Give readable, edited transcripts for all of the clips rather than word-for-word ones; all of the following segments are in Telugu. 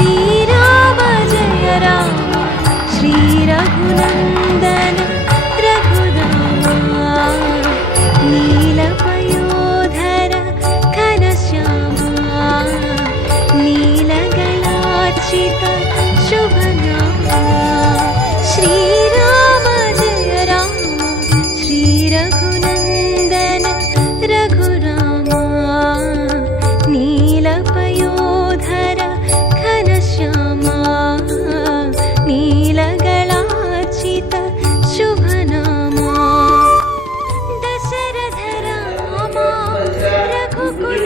श्रीराम जय राम श्रीरघुनन्दन रघुरामा नीलपयोधर घनश्यामा नीलगलार्चित शुभनामा श्रीराम जय राम श्रीरघुनन्दन रघुरामा नीलपयोधर घनश्यामा नीलगलार्चित शुभनामा दशरथ रामा रघुकुल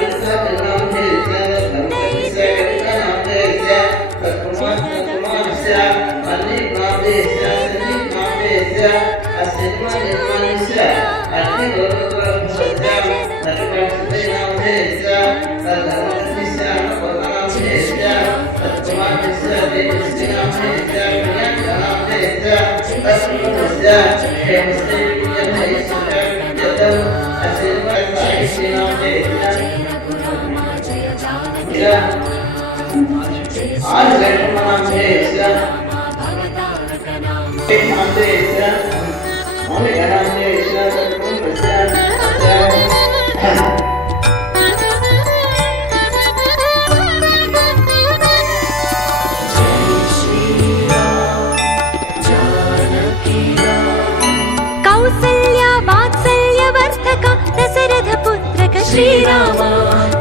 श्रीराम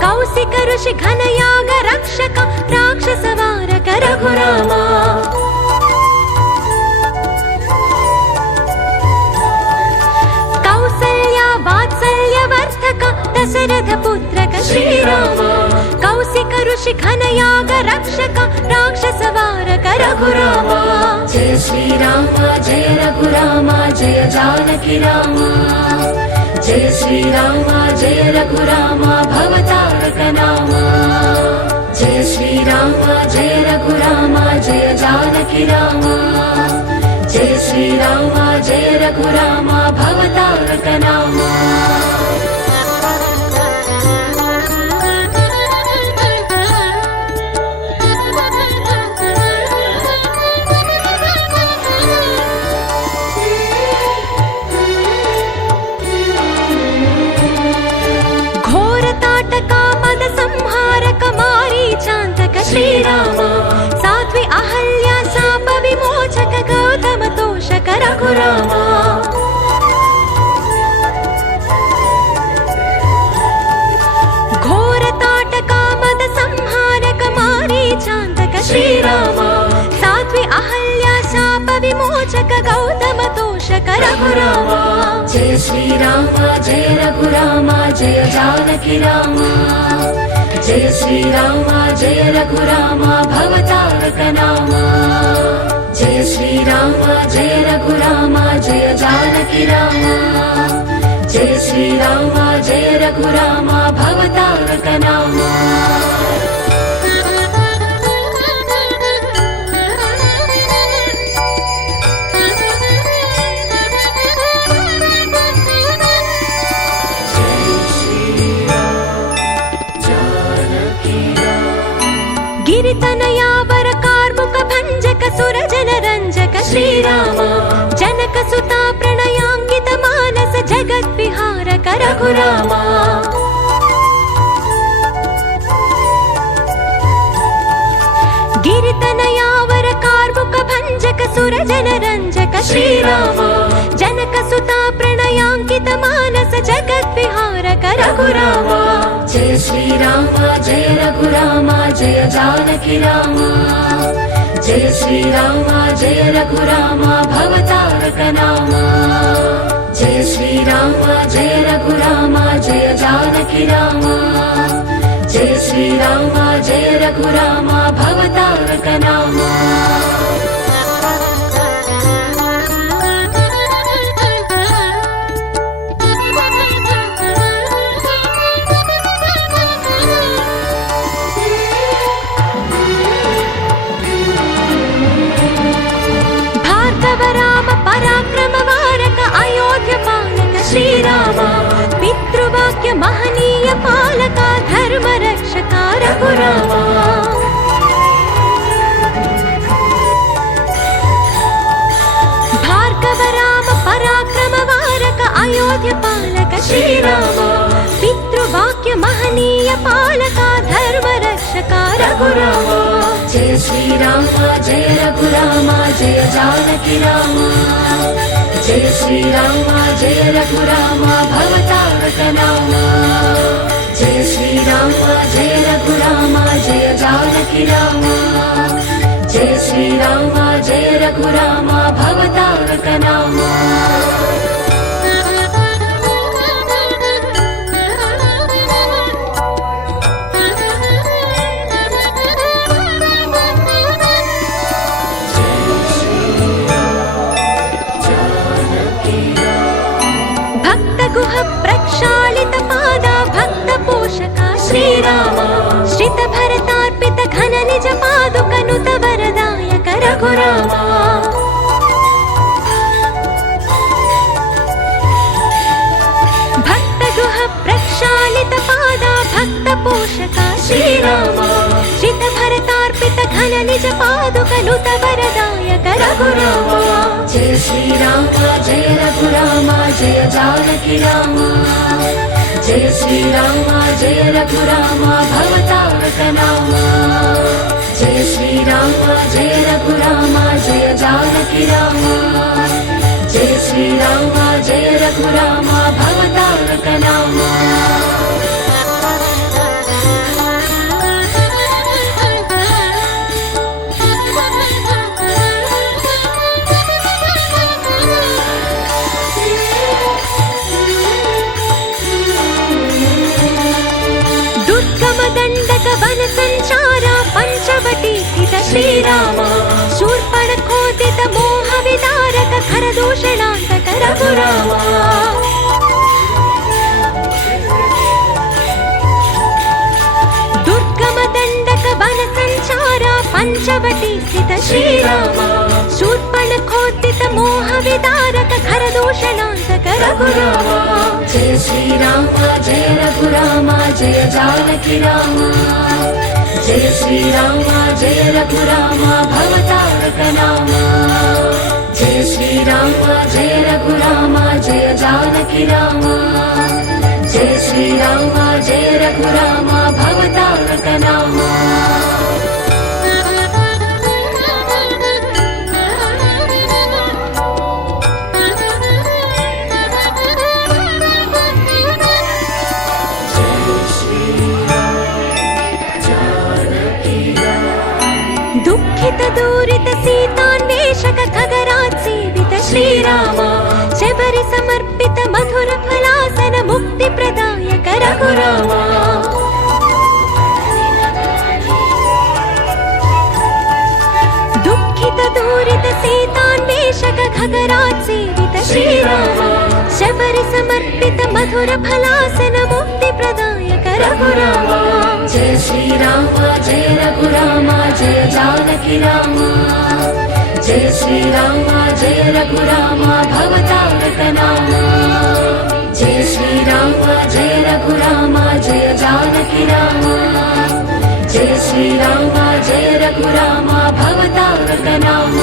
कौशिक ऋषि घनयाग रक्षक राक्षस वारक रघुरामा कौसल्या वात्सल्य वर्धक दशरथ पुत्रक श्रीराम कौशिक ऋषि घनयाग रक्षक राक्षस वारक रघुरामा जय श्रीराम जय रघुरामा जय जानकी रामा जय श्रीराम जय रघुरामा भवतारक नामा जय श्रीराम जय रघुरामा जय जानकी रामा जय श्रीराम जय रघुरामा भवतारक नामा श्रीराम साध्वी अहल्या शाप विमोचक गौतम तोषक रघुरामा घोर ताटका मद संहारक मारीचान्तक श्रीराम साध्वी अहल्या शाप विमोचक गौतम तोषक रघुरामा जय श्रीराम जय रघुरामा जय जानकी रामा जय श्रीराम जय रघुरामा भवतारक नामा जय श्रीराम जय रघुरामा जय जानकी रामा जय श्रीराम जय रघुरामा भवतारक नामा गिरितनयावर कार्मुक भंजक सुरजन रंजक श्रीराम जनक सुता प्रणयांकित मानस जगत विहारक रघुरामा गिरितनयावर कार्मुक भंजक सुरजन रंजक श्रीराम जनक सुता प्रणयांकित मानस जगत विहारक रघुरामा जय श्रीराम जय रघुरामा जय जानकी रामा जय श्रीराम जय रघुरामा भवतारक नामा जय श्रीराम जय रघुरामा जय जानकी रामा जय श्रीराम जय रघुरामा भवतारक नामा श्रीराम पितृवाक्य महनीय पालका धर्म रक्षका रघुरामा రఘురామ జయ శ్రీరామ జయ రఘురామ జయ జానకి రామ జయ శ్రీరామ జయ రఘురామ భవతారక నామ జయ శ్రీరామ జయ రఘురామ జయ జానకి రామ జయ శ్రీరామ జయ రఘురామ భవతారక నామ గుహ ప్రక్షాళిత పాద భక్త పోషక శ్రీరామ శ్రిత భరతార్పిత ఘన నిజ పాదుకనుత వరదాయక రఘురామ భక్త గుహ ప్రక్షాళిత పాద భక్త పోషక శ్రీరామ శ్రిత భరతార్పిత ఘన నిజ పాదుకనుత వరదాయక రఘురామ జయ శ్రీరామ జయ రఘురామ జయ జానకి రామ జయ శ్రీరామ జయ రఘురామ భవతారక నామ జయ శ్రీరామ జయ రఘురామ జయ జానకి రామ జయ శ్రీరామ జయ రఘురామ భవతారక నామ శ్రీరామ శూర్పణ కోదిత మోహ విదారక ఖర దూషణాంతక రఘురామ దుర్గమ దండక వన సంచార పంచవటి స్థిత శ్రీరామ శూర్పణ కోదిత మోహ విదారక ఖర దూషణాంతక రఘురామ జయ శ్రీరామ జయ రఘురామ జయ జానకి రామ జయ శ్రీరామ జయ రఘురామ భవతారక నామ జయ శ్రీరామ జయ రఘురామ జయ జానకి రామ జయ శ్రీరామ జయ రఘురామ భవతారక నామ దుఃఖిత దూరిత సీతాన్వేషక ఖగరాజ్ సేవిత శ్రీరామ శబరి సమర్పిత మధుర ఫలాసన ముక్తి ప్రదాయక రఘురామ దుఃఖిత దూరిత సీతాన్వేషక ఖగరాజ్ సేవిత శ్రీరామ శబరి సమర్పిత మధుర ఫలాసన ముక్తి ప్రదాయక రఘురామ జయ శ్రీరామ జయ రఘురామ జయ జానకి రామ జయ శ్రీరామ జయ రఘురామ భవతారక నామ జయ శ్రీరామ జయ రఘురామ జయ జానకి రామ జయ శ్రీరామ జయ రఘురామ భవతారక నామ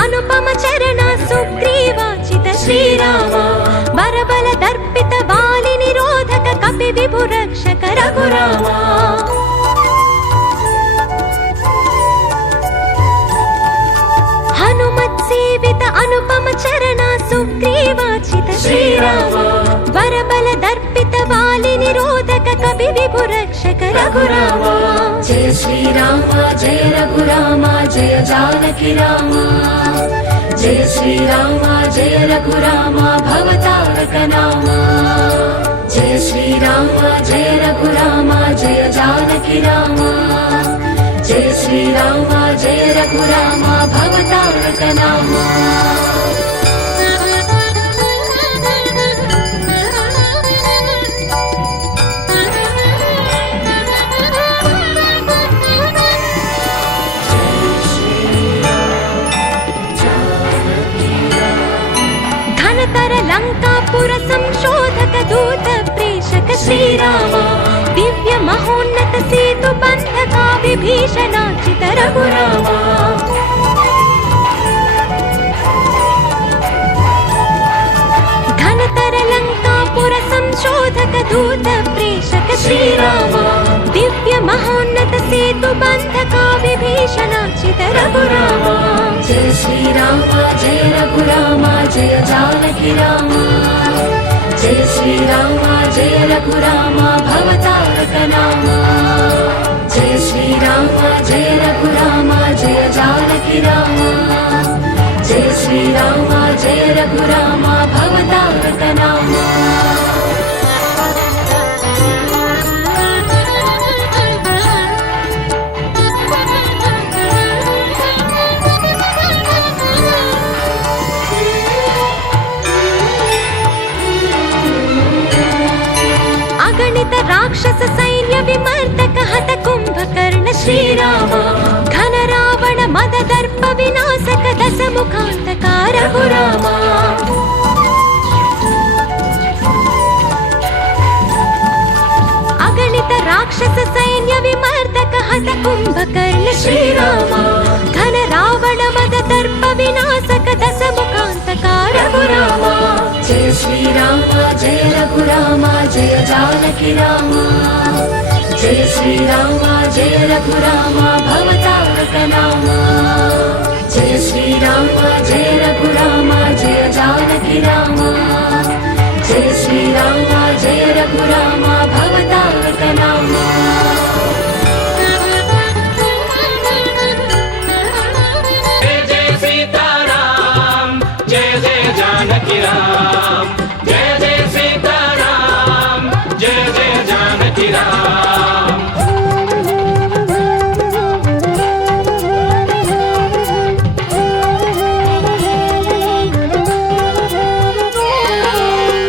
అనుపమ చరణ సుగ్రీవాచిత శ్రీరామ వరబల దర్పిత వాలి నిరోధక కపి విభు రక్షక రఘురామ హనుమత్ సేవిత అనుపమ చరణ సుగ్రీవాచిత శ్రీరామ వరబల దర్పిత వాలి నిరోధక కపి విభు రక్షక రఘురామ జయ శ్రీరామ జయ రఘురామ జయ జానకి రామ జయ శ్రీరామ జయ రఘురామ భవతారక నామ జయ శ్రీరామ జయ రఘురామ జయ జానకి రామ జయ శ్రీరామ జయ రఘురామ భవతారక నామ లంకాపుర సంశోధక దూత ప్రేషక శ్రీరామ విభీషణార్చిత రఘురామ ఘనతర లంకాపుర సంశోధక దూత ప్రేషక శ్రీరామ దివ్య మహోన్నత సేతు బంధక విభీషణార్చిత రఘురామ జయ శ్రీరామ జయ రఘురామ జయ జానకి రామ జయ శ్రీరామ జయ రఘురామ భవతారక నామ జయ శ్రీరామ జయ రఘురామ జయ జానకి రామ జయ శ్రీరామ జయ రఘురామ భవతారక నామ అగణిత రాక్షస సైన్య విమర్దక హత కుంభకర్ణ శ్రీరామ ఘన రావణ మద దర్ప వినాశక దశముఖాంతక రఘురామ అగణిత రాక్షస సైన్య విమర్దక హత కుంభకర్ణ శ్రీరామ ఘన రావణ మద దర్ప వినాశక దశముఖాంతక రఘురామ జయ శ్రీరామ జయ రఘురామ జయ జానకి రామ జయ శ్రీరామ జయ రఘురామ భవతారక నామ జయ శ్రీరామ జయ రఘురామ జయ జానకి రామ జయ శ్రీరామ జయ రఘురామ భవతారక నామ राम जय जय सीताराम जय जय जानकी राम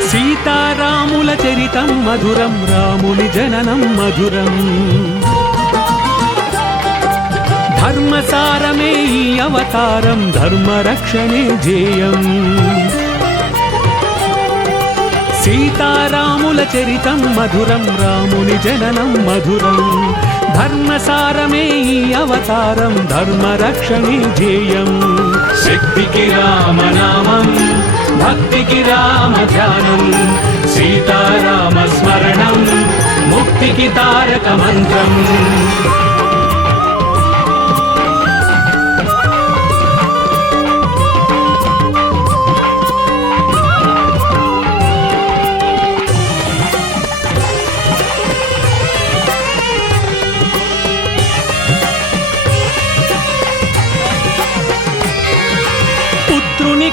సీతారాముల చరితం మధురం రాముని జననం మధురం ధర్మసారమే ఈ అవతారం ధర్మరక్షణే ధ్యేయం సీతారాముల చరితం మధురం రాముని జననం మధురం ధర్మసారమే ఈ అవతారం ధర్మరక్షణే ధ్యేయం శక్తికి రామనామం భక్తికి రామ ధ్యానం సీతారామ స్మరణం ముక్తికి తారక మంత్రం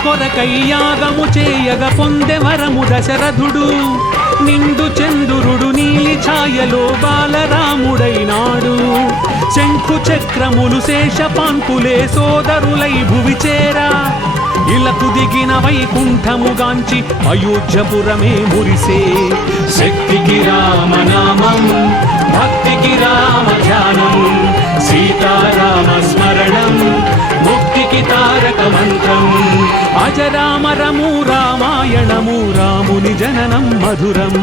కొరకై యాగము చేయగ పొందె వరము దశరథుడు నిండు చంద్రుడు నీలి ఛాయలో బాలరాముడైనాడు శంఖు చక్రములు శేషపాంకులే సోదరులై భువి చేరా ఇలకు దిగిన వైకుంఠముగాంచి అయోధ్యపురమే మురిసే శక్తికి రామనామం భక్తికి రామ ధ్యానం సీతారామ స్మరణం ముక్తికి తారక మంత్రం అజరామరము రామాయణము రాముని జననం మధురం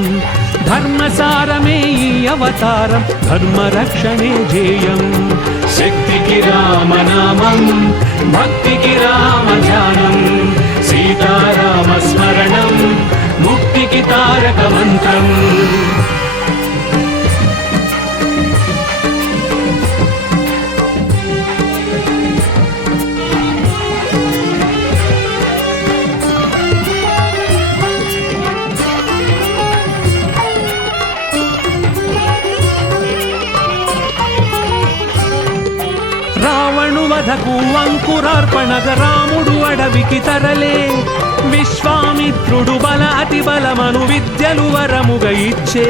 ధర్మసారమే ఈ అవతారం ధర్మరక్షణే ధ్యేయం శక్తికి రామనామం భక్తికి రామ ధ్యానం సీతారామ స్మరణం ముక్తికి తారక మంత్రం వధకు అంకురార్పణగ రాముడు అడవికి తరలే విశ్వామిత్రుడు బల అతి బలమను విద్యలు వరముగ ఇచ్చే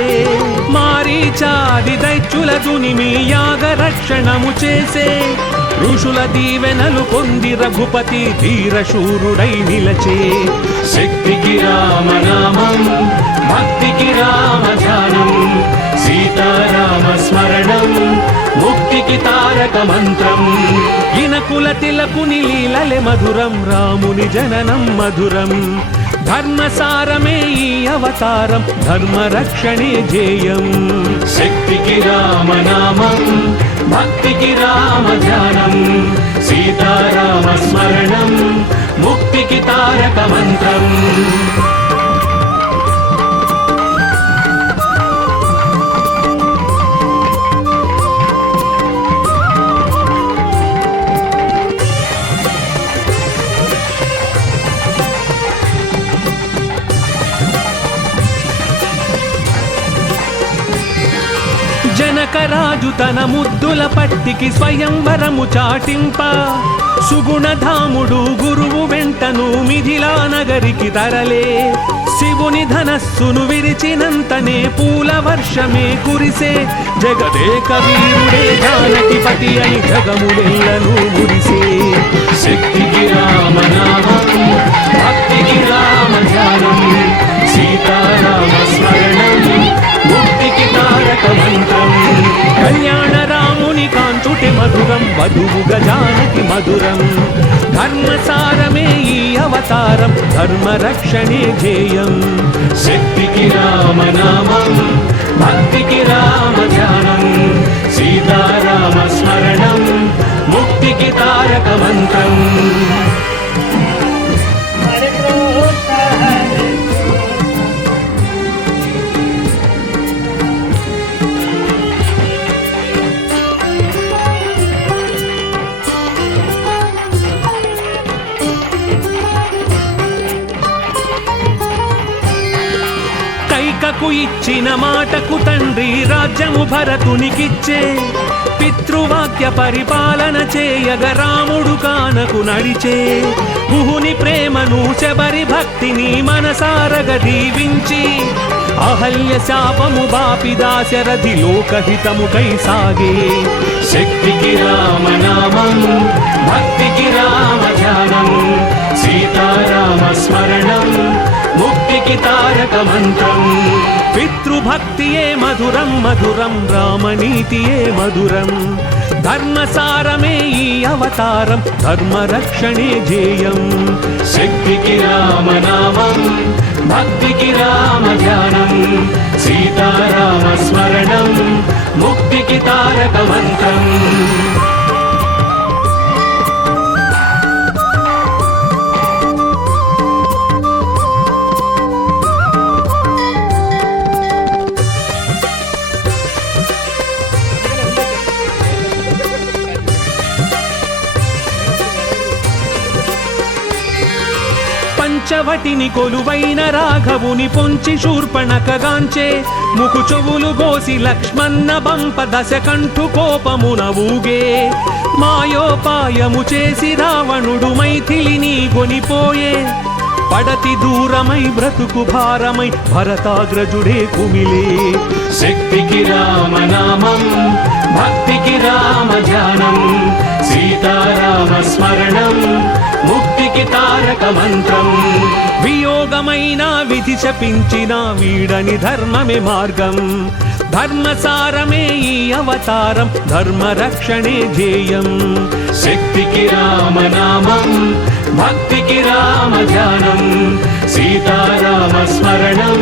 మారీచాది దైత్యుల దునిమి యాగ రక్షణము చేసే ఋషుల దీవెనలు పొంది రఘుపతి ధీరశూరుడై నిలచే శక్తికి రామనామం భక్తికి రామ ధ్యానం సీతారామ స్మరణం ముక్తికి తారక మంత్రం ఇనకుల తిలకుని లీలలే మధురం రాముని జననం మధురం ధర్మసారమే ఈ అవతారం ధర్మరక్షణే ధ్యేయం శక్తికి రామనామం భక్తికి రామ ధ్యానం సీతారామ స్మరణం ముక్తికి తారక మంత్రం జనకరాజు తన ముద్దుల పట్టికి స్వయంవరము చాటింప సుగుణధాముడు గురువు వెంటను మిథిలా నగరికి తరలే శివుని ధనస్సును విరిచినంతనే పూల వర్షమే కురిసే జగదేక వీరుడే జానకి పతి అని జగములెల్లను మురిసే శక్తికి రామనామం భక్తికి రామ ధ్యానం సీతారామ స్మరణం ముక్తికి తారక మంత్రం కళ్యాణ రాముని కాంచుటి మధురం వధువుగా జానకి మధురం ధర్మసారమే ఈ అవతారం ధర్మ రక్షణే ధ్యేయం శక్తికి రామనామం భక్తికి రామ ధ్యానం సీతారామ స్మరణం ముక్తికి తారక మంత్రం కైకకు ఇచ్చిన మాటకు తండ్రి రాజ్యము భరతునికిచ్చే పితృవాక్య పరిపాలన చేయగ రాముడు కానకు నడిచే గుహుని ప్రేమను శబరి భక్తిని మనసారగ దీవించి అహల్య శాపము బాపి దాశరథి లోకహితముకై సాగే శక్తికి రామనామం భక్తికి రామ ధ్యానం సీతారామ స్మరణం ముక్తికి తారక మంత్రం పితృభక్తియే మధురం మధురం రామనీతియే మధురం ధర్మసారమే ఈ అవతారం ధర్మ రక్షణే ధ్యేయం శక్తికి రామనామం భక్తికి రామ ధ్యానం సీతారామ స్మరణం ముక్తికి తారక మంత్రం పంచవటిని కొలువైన రాఘవుని పొంచి శూర్పణకగాంచే ముకు చెవులు గోసి లక్ష్మణ బంప దశకంఠు కోపమున ఊగే మాయోపాయము చేసి రావణుడు మైథిలిని కొనిపోయే పడతి దూరమై బ్రతుకు భారమై భరతాగ్రజుడే కుమిలే శక్తికి రామనామం భక్తికి రామ ధ్యానం సీతారామ స్మరణం ముక్తికి తారక మంత్రం వియోగమైన విధి శపించిన వీడని ధర్మమే మార్గం ధర్మసారమే ఈ అవతారం ధర్మ రక్షణే ధ్యేయం శక్తికి రామనామం భక్తికి రామ ధ్యానం సీతారామ స్మరణం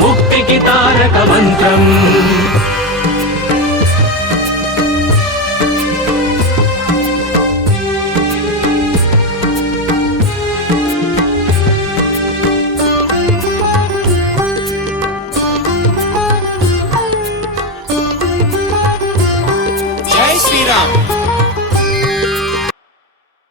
ముక్తికి తారక మంత్రం